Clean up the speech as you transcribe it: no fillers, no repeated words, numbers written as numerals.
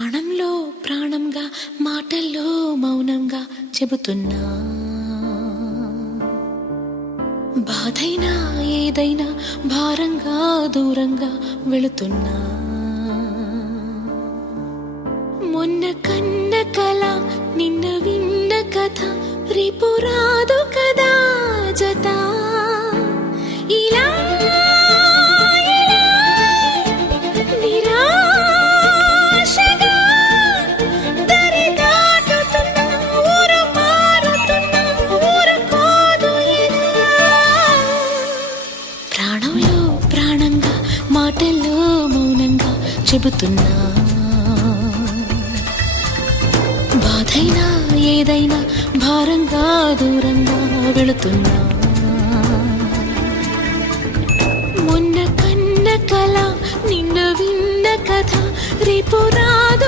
ప్రాణంలో ప్రాణంగా మాటల్లో మౌనంగా చెబుతున్నా, బాధైనా ఏదైనా భారంగా దూరంగా వెళుతున్నా. మొన్న కన్న కల నిన్న విన్న కథ రేపు రాదు కదా జత. ఇలా నిరాశగా దరి దాటుతున్నా, ఊరు మారుతున్నా, ఊరుకోదు ఇలా. ప్రాణంలో ప్రాణంగా మాటల్లో మౌనంగా చెబుతున్నా, బాధైనా ఏదైనా భారంగా దూరంగా వెళుతున్నా. మొన్న కన్న కల నిన్న విన్న కథ రేపు రాదు